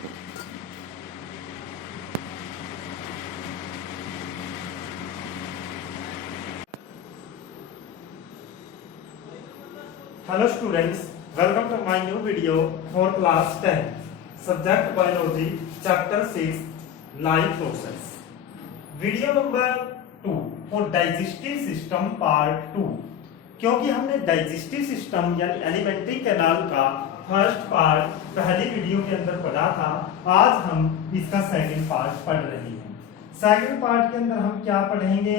Hello students, welcome to my new video for class 10, subject biology, chapter 6, life process. Video number 2 for digestive system part 2. क्योंकि हमने digestive system यानी alimentary canal का first part पहली video के अंदर पढ़ा था, आज हम इसका सेकंड पार्ट पढ़ रहे हैं। सेकंड पार्ट के अंदर हम क्या पढ़ेंगे?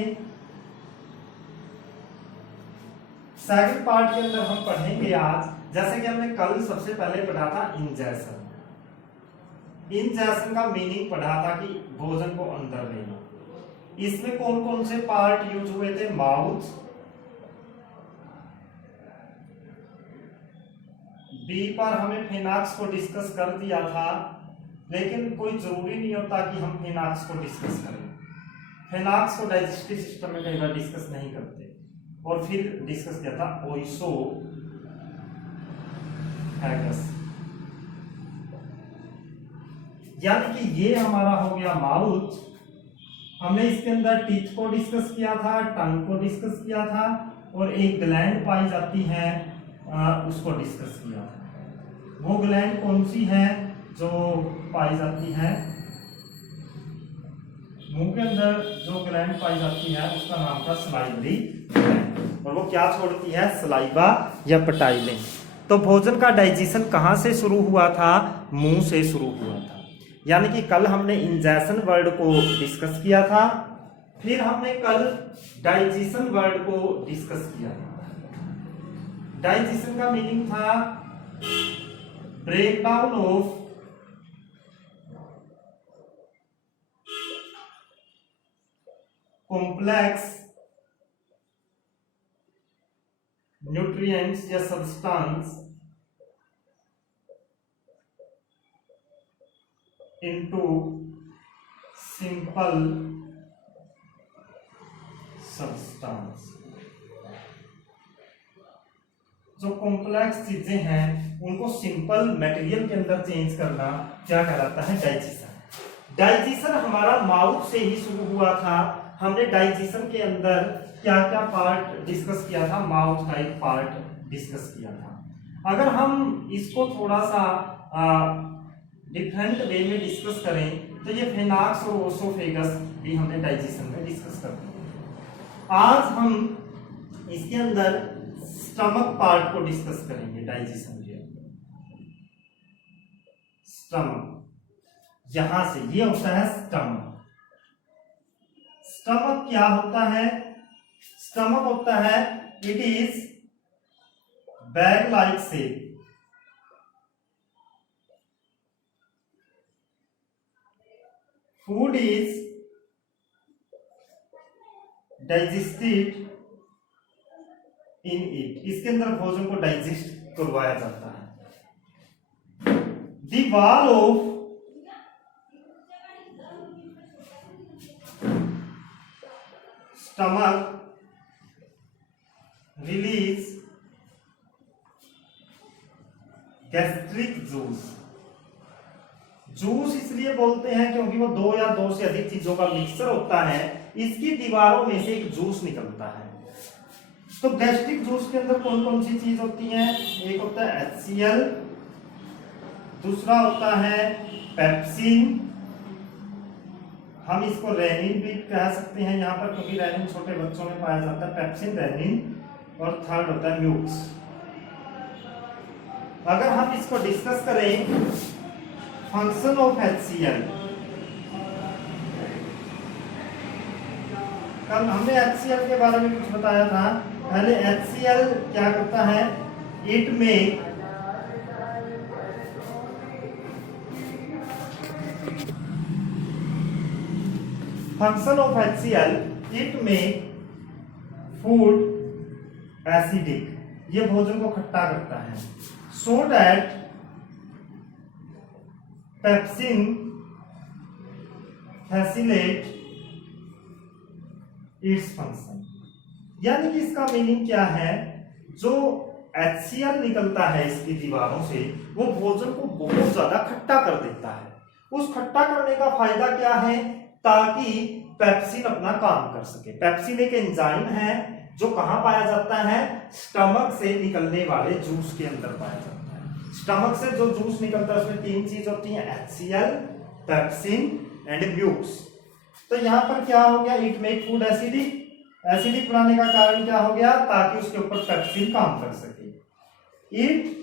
सेकंड पार्ट के अंदर हम पढ़ेंगे आज, जैसे कि हमने कल सबसे पहले पढ़ा था इंजेक्शन। इंजेक्शन का मीनिंग पढ़ा था कि भोजन को अंदर लेना। इसमें कौन कौन से पार्ट यूज हुए थे? माउथ, बी पर हमें फिनाक्स को डिस्कस कर दिया था, लेकिन कोई जरूरी नहीं होता कि हम फिनाक्स को डिस्कस करें। फिनाक्स को डाइजेस्टिव सिस्टम में कई बार डिस्कस नहीं करते। और फिर डिस्कस किया था ओइसोफेगस, यानी कि ये हमारा हो गया माउथ। हमने इसके अंदर टीथ को डिस्कस किया था, टंग को डिस्कस किया था, और एक ग्लैंड पाई जाती है उसको डिस्कस किया था। वो ग्लैंड कौन सी है जो पाई जाती है मुंह के अंदर? जो ग्लैंड पाई जाती है उसका नाम था सलाइवरी ग्लैंड, और वो क्या छोड़ती है? सलाइवा या पटाइलें। तो भोजन का डाइजेशन कहाँ से शुरू हुआ था? मुंह से शुरू हुआ था। यानी कि कल हमने इंजेक्शन वर्ड को डिस्कस किया था, फिर हमने कल डाइजेशन वर्ड को डिस्कस किया था। डाइजेशन का मीनिंग था ब्रेकडाउन ऑफ कॉम्प्लेक्स न्यूट्रिएंट्स या सब्सटेंस इनटू सिंपल सब्सटेंस। जो कॉम्प्लेक्स चीजें हैं उनको सिंपल मटेरियल के अंदर चेंज करना क्या कहलाता है? डाइजेशन। डाइजेशन हमारा माउथ से ही शुरू हुआ था। हमने डाइजेशन के अंदर क्या क्या पार्ट डिस्कस किया था? माउथ का एक पार्ट डिस्कस किया था। अगर हम इसको थोड़ा सा डिफरेंट वे में डिस्कस करें तो ये फिनाक्स और ओसोफेगस भी हमने डाइजेशन में डिस्कस कर दिया। आज हम इसके अंदर स्टमक पार्ट को डिस्कस करेंगे डाइजेशन के अंदर। स्टमक, यहां से ये होता है स्टमक। स्टमक क्या होता है? स्टमक होता है, it is bag like shape. Food is digested in it. इसके अंदर भोजन को डाइजेस्ट करवाया जाता है। The wall of stomach release gastric juice. Juice इसलिए बोलते हैं क्योंकि वो दो या दो से अधिक चीजों का मिक्सचर होता है। इसकी दीवारों में से एक जूस निकलता है। तो गैस्ट्रिक जूस के अंदर कौन कौन सी चीज होती है? एक होता है HCl, दूसरा होता है पेप्सिन, हम इसको रेनिन भी कह सकते हैं यहाँ पर, क्योंकि रेनिन छोटे बच्चों में पाया जाता है, पेप्सिन, रेनिन, और थर्ड होता है म्यूक्स। अगर हम इसको डिस्कस करें, फंक्शन ऑफ HCl, कल हमने HCl के बारे में कुछ बताया था। पहले HCl क्या करता है? इट में फंक्शन ऑफ HCl, इट में फूड एसिडिक, ये भोजन को खट्टा करता है। So that pepsin facilitate its function. यानी कि इसका मीनिंग क्या है? जो HCl निकलता है इसकी दीवारों से, वो भोजन को बहुत ज्यादा खट्टा कर देता है। उस खट्टा करने का फायदा क्या है, ताकि पेप्सिन अपना काम कर सके। पेप्सिन एक एंजाइम है जो कहां पाया जाता है, स्टमक से निकलने वाले जूस के अंदर पाया जाता है। स्टमक से जो जूस निकलता है उसमें 3 चीज होती है, HCl, पेप्सिन एंड म्यूक्स। तो यहां पर क्या हो गया, it make food acidic. Acidic बनाने का कारण क्या हो गया, ताकि उसके ऊपर पेप्सिन काम कर सके। इट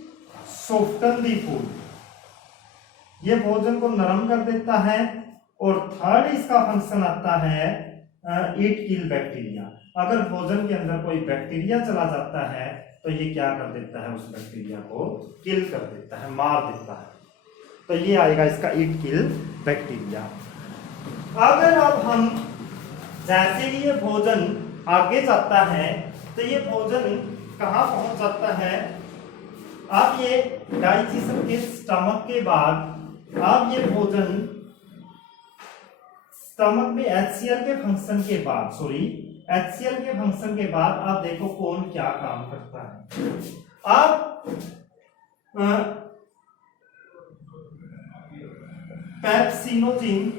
सॉफ्टन द फूड, ये भोजन को नरम कर देता है। और थर्ड इसका फंक्शन आता है, इट किल बैक्टीरिया। अगर भोजन के अंदर कोई बैक्टीरिया चला जाता है तो ये क्या कर देता है, उस बैक्टीरिया को किल कर देता है, मार देता है। तो ये आएगा इसका इट किल बैक्टीरिया। अगर अब हम जैसे ही ये भोजन आगे जाता है तो ये भोजन कहां पहुंच जाता है, अब ये डाइजेशन के स्टमक के बाद अब ये भोजन स्टमक में HCl के फंक्शन के बाद, HCl के फंक्शन के बाद आप देखो कौन क्या काम करता है। अब pepsinogen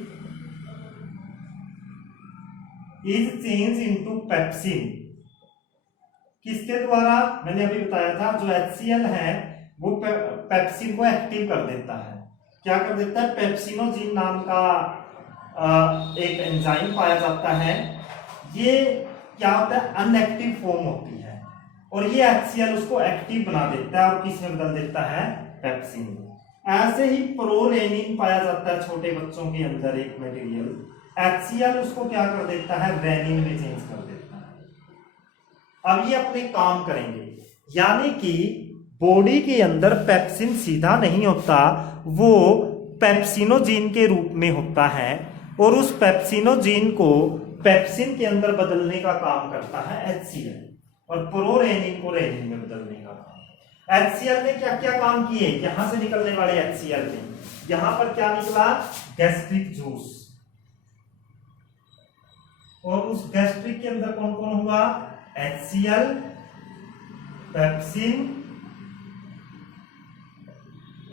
is change into pepsin, किसके द्वारा, मैंने अभी बताया था, जो HCl है वो पेप्सिन को एक्टिव कर देता है। क्या कर देता है, पेप्सिनोजिन नाम का एक एंजाइम पाया जाता है। ये क्या होता है, अनएक्टिव फॉर्म होती है, और ये HCl उसको एक्टिव बना देता है और किस में बदल देता है, पेप्सिन में। ऐसे ही प्रोरेनिन पाया जाता है छोटे बच्चों के अंदर एक मटेरियल, HCl उसको क्या कर देता है, रेनिन में चेंज कर देता है। अब ये अपने काम करेंगे, यानी कि बॉडी के अंदर पेप्सिन सीधा नहीं होता, वो पेप्सिनोजिन के रूप में होता है, और उस पेप्सिनोजिन को पेप्सिन के अंदर बदलने का काम करता है HCl, और प्रोरेनिन को रेनिन में बदलने का काम। HCl ने क्या क्या काम किए, यहां से निकलने वाले HCl ने, यहां पर क्या निकला, गैस्ट्रिक जूस, और उस गैस्ट्रिक के अंदर कौन कौन हुआ, HCl, पेप्सिन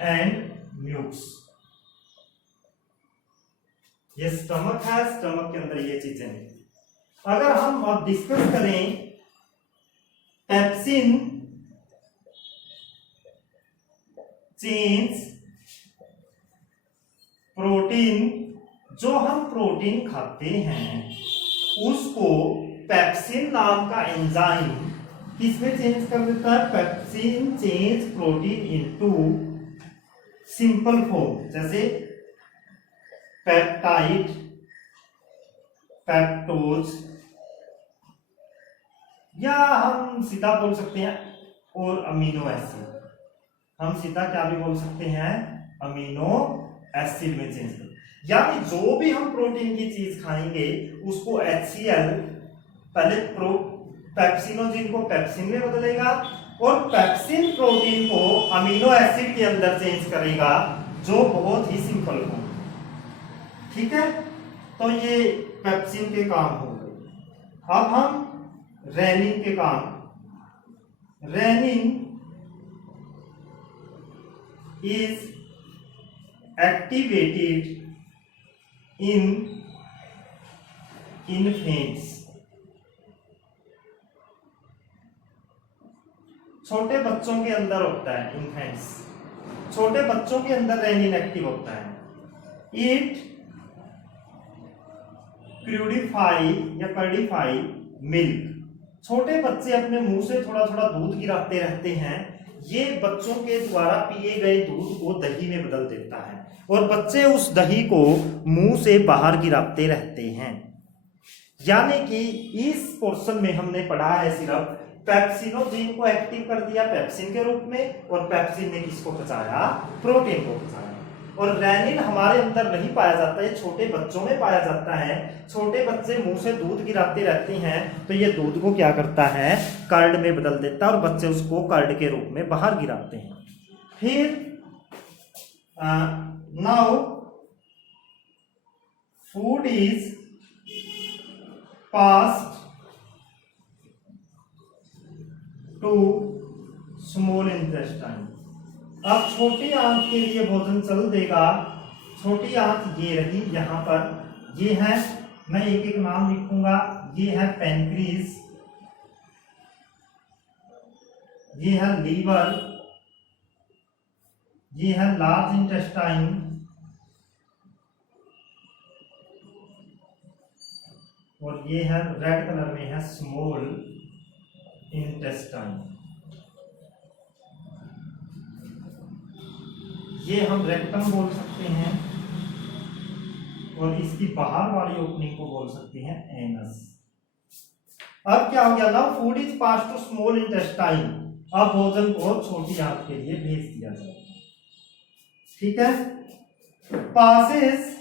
एंड म्यूक्स। ये स्टमक है, स्टमक के अंदर ये चीजें हैं। अगर हम अब डिस्कस करें, पेप्सिन चेंज प्रोटीन, जो हम प्रोटीन खाते हैं उसको पेप्सिन नाम का एंजाइम किसमें चेंज कर देता है, pepsin change protein into simple form, जैसे पेप्टाइड, पेप्टोज, या हम सीधा बोल सकते हैं और अमीनो एसिड, हम सीधा क्या भी बोल सकते हैं, अमीनो एसिड में चेंज कर। यानी जो भी हम प्रोटीन की चीज खाएंगे उसको HCl पहले पेप्सिनोजिन को पेप्सिन में बदलेगा, और पेप्सिन प्रोटीन को अमीनो एसिड के अंदर चेंज करेगा, जो बहुत ही सिंपल हो। ठीक है, तो ये पेप्सिन के काम हो गए। अब हम रेनिन के काम, renin is activated in infants, छोटे बच्चों के अंदर होता है, इन्फेंट्स, छोटे बच्चों के अंदर रेनिन एक्टिव होता है। इट क्रूडिफाई या कर्डिफाई मिल्क, छोटे बच्चे अपने मुंह से थोड़ा थोड़ा दूध गिराते रहते हैं, ये बच्चों के द्वारा पिए गए दूध को दही में बदल देता है, और बच्चे उस दही को मुंह से बाहर गिराते रहते हैं। यानी कि इस पोर्शन में हमने पढ़ा है सिर्फ पेप्सिनोजिन को एक्टिव कर दिया पेप्सिन के रूप में, और पेप्सिन ने किसको पचाया, प्रोटीन को पचाया। और रेनिन हमारे अंदर नहीं पाया जाता, ये छोटे बच्चों में पाया जाता है। छोटे बच्चे मुंह से दूध गिराते रहते हैं, तो ये दूध को क्या करता है, कर्ड में बदल देता है, और बच्चे उसको कर्ड के रूप में बाहर गिराते हैं। फिर now food is passed to intestine. अब छोटी आंत के लिए भोजन चल देगा। छोटी आंत ये रही यहां पर, ये है, मैं एक एक नाम लिखूंगा। ये है पैनक्रीज, ये है लीवर, ये है लार्ज इंटेस्टाइन, और ये है रेड कलर में है स्मॉल इंटेस्टाइन। ये हम रेक्टम बोल सकते हैं और इसकी बाहर वाली ओपनिंग को बोल सकते हैं एनस। अब क्या हो गया ना, food is pass to small intestine. अब भोजन को छोटी आंत के लिए भेज दिया जाएगा। ठीक है, passes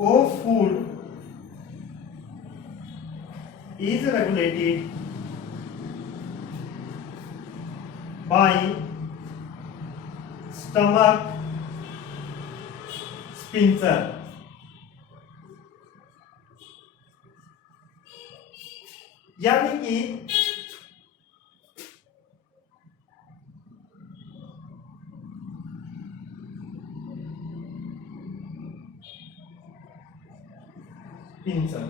of food is regulated by stomach sphincter। यानी कि स्पिंसर,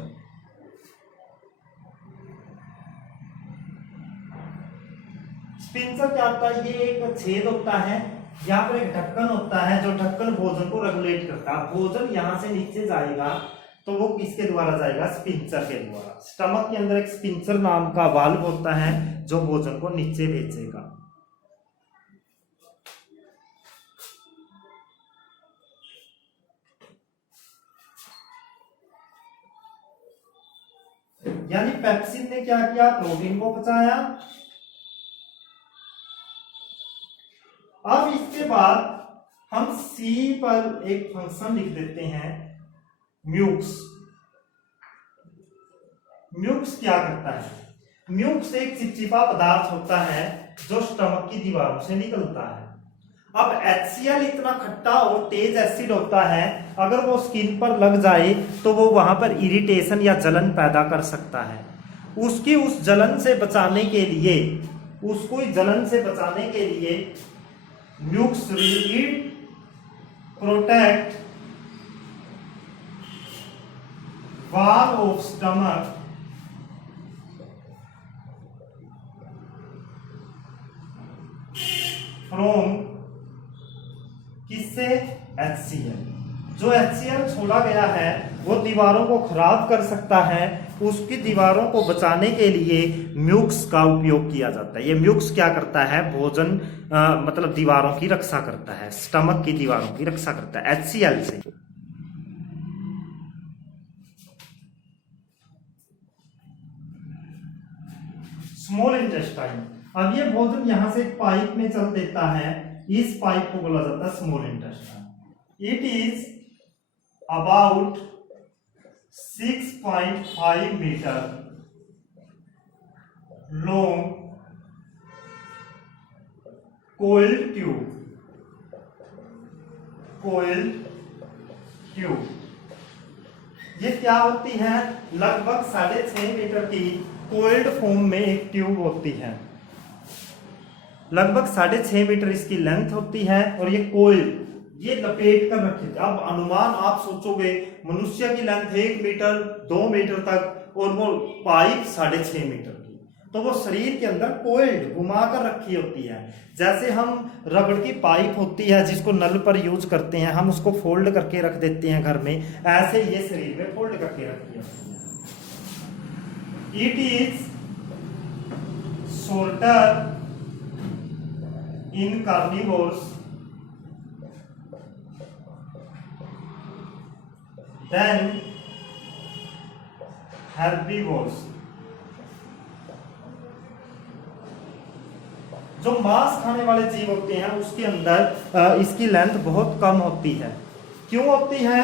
स्पिंसर क्या होता है, ये एक छेद होता है, यहाँ पर एक ढक्कन होता है जो ढक्कन भोजन को रेगुलेट करता है। भोजन यहां से नीचे जाएगा तो वो किसके द्वारा जाएगा, स्पिंसर के द्वारा। स्टमक के अंदर एक स्पिंसर नाम का वाल्व होता है जो भोजन को नीचे भेजेगा। यानी पेप्सिन ने क्या किया, प्रोटीन को पचाया। अब इसके बाद हम सी पर एक फंक्शन लिख देते हैं, म्यूक्स। म्यूक्स क्या करता है, म्यूक्स एक चिपचिपा पदार्थ होता है जो स्टमक की दीवारों से निकलता है। अब HCl इतना खट्टा और तेज एसिड होता है, अगर वो स्किन पर लग जाए तो वो वहां पर इरिटेशन या जलन पैदा कर सकता है। उसकी उस जलन से बचाने के लिए, उसको जलन से बचाने के लिए mucus will protect wall of stomach from किससे, HCl। जो HCl छोड़ा गया है वो दीवारों को खराब कर सकता है, उसकी दीवारों को बचाने के लिए म्यूक्स का उपयोग किया जाता है। ये म्यूक्स क्या करता है, भोजन मतलब दीवारों की रक्षा करता है, स्टमक की दीवारों की रक्षा करता है HCl से। स्मॉल इंटेस्टाइन, अब ये भोजन यहां से एक पाइप में चल देता है, इस पाइप को बोला जाता है small intestine. It is about 6.5 metre long coiled tube. ये क्या होती है, लगभग 6.5 मीटर की कोइल्ड फॉर्म में एक ट्यूब होती है। लगभग 6.5 मीटर इसकी लेंथ होती है और ये कोइल ये लपेट कर रखी थी। अब अनुमान आप सोचोगे मनुष्य की लेंथ 1 मीटर 2 मीटर तक और वो पाइप 6.5 मीटर की, तो वो शरीर के अंदर कोइल्ड घुमा कर रखी होती है। जैसे हम रबड़ की पाइप होती है जिसको नल पर यूज करते हैं, हम उसको फोल्ड करके रख देते हैं घर में, ऐसे ये शरीर में फोल्ड करके रखी होती है। It is shorter in carnivores than herbivores. जो मांस खाने वाले जीव होते हैं उसके अंदर इसकी लेंथ बहुत कम होती है। क्यों होती है,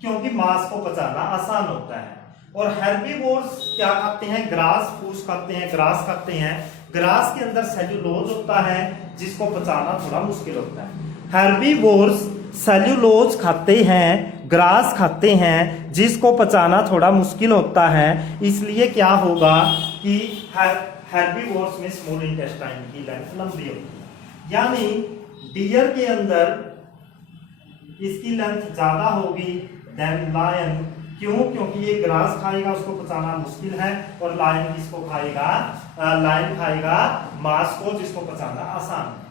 क्योंकि मांस को पचाना आसान होता है। और हेर्बिवोर्स क्या खाते हैं, ग्रास फूस खाते हैं, ग्रास खाते हैं। ग्रास के अंदर सेल्यूलोज होता है जिसको पचाना थोड़ा मुश्किल होता है। हेर्बिवोर्स सेल्यूलोज खाते हैं ग्रास खाते हैं जिसको पचाना थोड़ा मुश्किल होता है, इसलिए क्या होगा कि हेर्बीवोर्स में स्मॉल इंटेस्टाइन की लेंथ लंबी होती है, यानी डियर के अंदर इसकी लेंथ ज्यादा होगी देन लायन। क्यों? क्योंकि ये ग्रास खाएगा, उसको पचाना मुश्किल है, और लायन किसको खाएगा? लायन खाएगा मांस को, जिसको पचाना आसान है।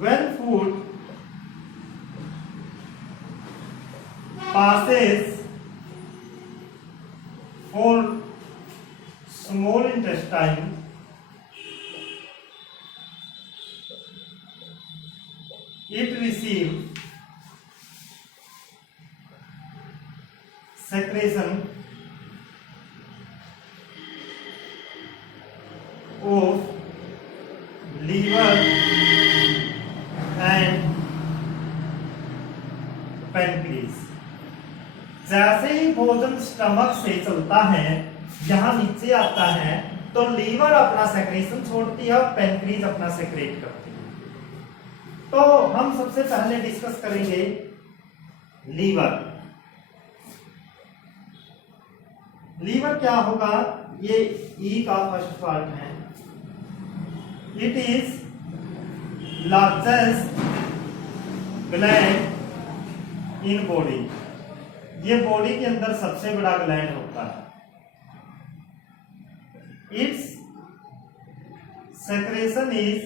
When food passes for small intestine, it receives secretion of liver and pancreas। जैसे ही भोजन स्टमक से चलता है, यहां नीचे आता है, तो लीवर अपना सेक्रेशन छोड़ती है और पेनक्रीज अपना सेक्रेट करती है। तो हम सबसे पहले डिस्कस करेंगे लीवर। लीवर क्या होगा? ये ई का फर्स्ट पार्ट है। It is largest gland in body. ये बॉडी के अंदर सबसे बड़ा ग्लैंड होता है। It's secretion is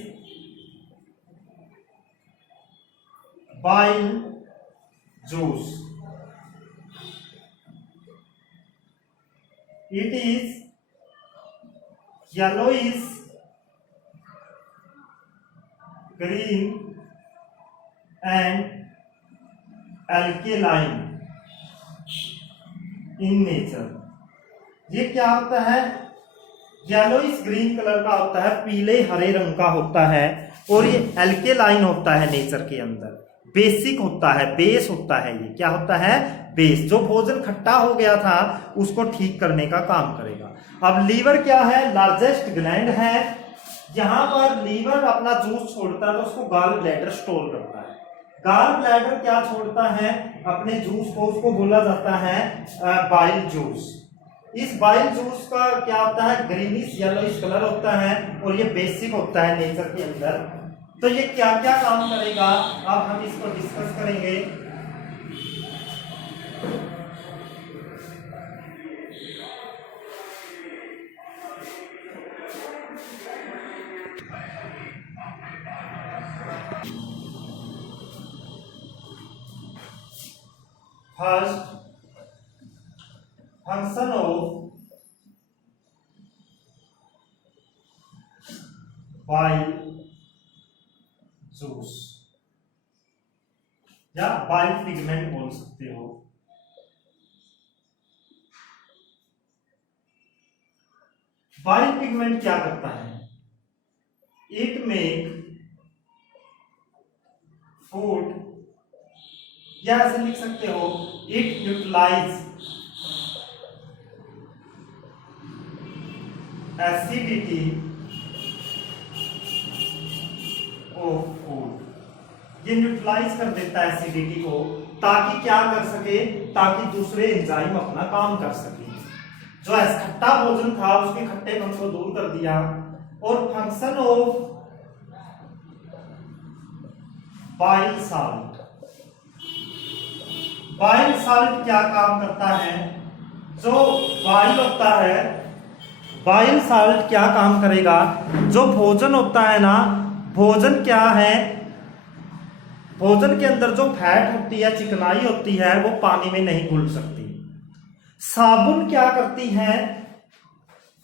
bile juice. It is yellowish green and alkaline in nature। ये क्या होता है? येलोइश ग्रीन कलर का होता है, पीले हरे रंग का होता है, और ये एल्केलाइन होता है नेचर के अंदर। बेसिक होता है, बेस होता है। ये क्या होता है? बेस। जो भोजन खट्टा हो गया था उसको ठीक करने का काम करेगा। अब लीवर क्या है? लार्जेस्ट ग्लैंड है। यहां पर लीवर अपना जूस छोड़ता है, तो उसको गॉल ब्लैडर स्टोर करता है। गॉल ब्लैडर क्या छोड़ता है? अपने जूस को, उसको बोला जाता है बाइल जूस। इस बाइल जूस का क्या होता है? ग्रीनिश येलोइश कलर होता है, और ये बेसिक होता है नेचर के अंदर। तो ये क्या क्या काम करेगा, अब हम इसको डिस्कस करेंगे। First, function of bile juice, या बाइल पिगमेंट बोल सकते हो। बाइल पिगमेंट क्या करता है? इट मेक फूड, या ऐसे लिख सकते हो, it utilize acidity of food. ये न्यूट्रलाइज कर देता है एसिडिटी को, ताकि क्या कर सके? ताकि दूसरे एंजाइम अपना काम कर सके। जो खट्टा भोजन था उसके खट्टेपन को दूर कर दिया। और function of bile salt. Bile salt क्या काम करता है? जो बाइल होता है, बाइल साल्ट क्या काम करेगा? जो भोजन होता है ना, भोजन क्या है? भोजन के अंदर जो फैट होती है, चिकनाई होती है, वो पानी में नहीं घुल सकती। साबुन क्या करती है?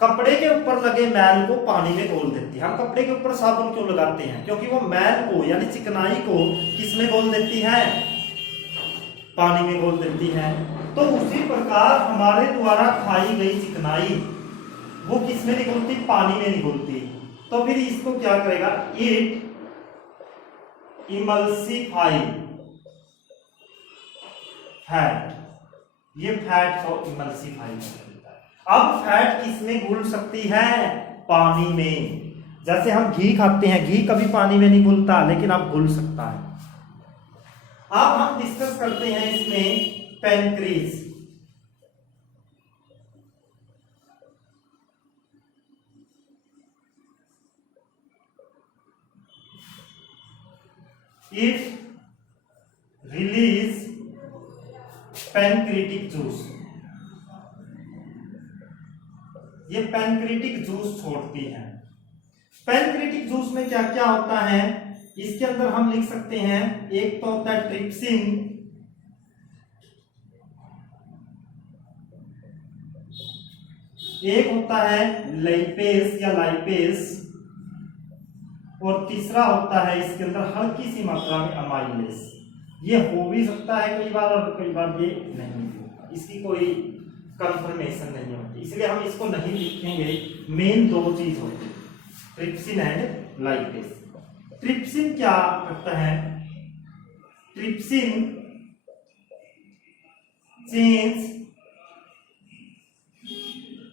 कपड़े के ऊपर लगे मैल को पानी में घोल देती है। हम कपड़े के ऊपर साबुन क्यों लगाते हैं? क्योंकि वो मैल को, यानी चिकनाई को किसमें घोल देती है? पानी में घोल देती है। तो उसी प्रकार हमारे द्वारा खाई गई चिकनाई वो किसमें निकलती? पानी में निकलती। तो फिर इसको क्या करेगा? It emulsify fat. ये फैट को इमल्सिफाई कर देता है। अब फैट किसमें घुल सकती है? पानी में। जैसे हम घी खाते हैं, घी कभी पानी में नहीं घुलता, लेकिन अब घुल सकता है। अब हम डिस्कस करते हैं इसमें पैनक्रीज। इट रिलीज पैनक्रीटिक जूस, ये पैनक्रीटिक जूस छोड़ती है। पैनक्रीटिक जूस में क्या क्या होता है इसके अंदर हम लिख सकते हैं, एक तो होता है ट्रिप्सिन, एक होता है लाइपेज या लाइपेज, और तीसरा होता है इसके अंदर हल्की सी मात्रा में अमाइलेज। ये हो भी सकता है कई बार और कई बार ये नहीं होता, इसकी कोई कंफर्मेशन नहीं होती, इसलिए हम इसको नहीं लिखेंगे। मेन दो चीज होती है, ट्रिप्सिन एंड लाइपेज। ट्रिप्सिन क्या करता है, ट्रिप्सिन चेंज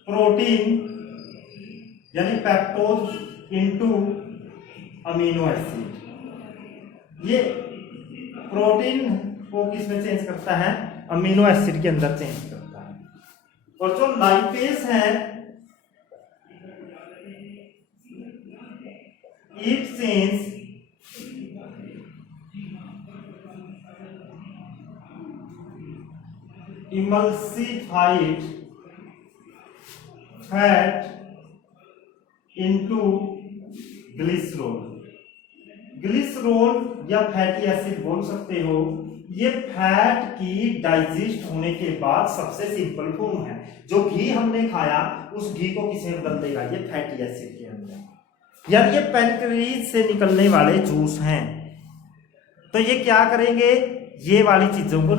प्रोटीन यानी पेप्टोज इनटू अमीनो एसिड। ये प्रोटीन को किसमें चेंज करता है, अमीनो एसिड के अंदर चेंज करता है। और जो लाइपेज है, it change emulsified fat into glycerol. Glycerol या फैटी एसिड बोल सकते हो, ये फैट की डाइजेस्ट होने के बाद सबसे सिंपल फॉर्म है। जो घी हमने खाया उस घी को किसमें बदल देगा, ये फैटी एसिड के अंदर। यार ये पैनक्रीज से निकलने वाले जूस हैं, तो ये क्या करेंगे, ये वाली चीजों को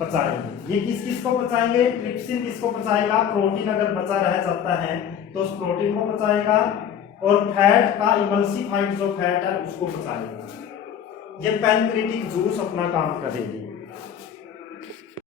पचाएंगे। ये किस किस को पचाएंगे, ट्रिप्सिन किसको पचाएगा, प्रोटीन अगर बचा रह जाता है तो उस प्रोटीन को पचाएगा, और फैट का इमल्सिफाइड जो फैट है उसको पचाएगा। ये पैनक्रीटिक जूस अपना काम करेगी।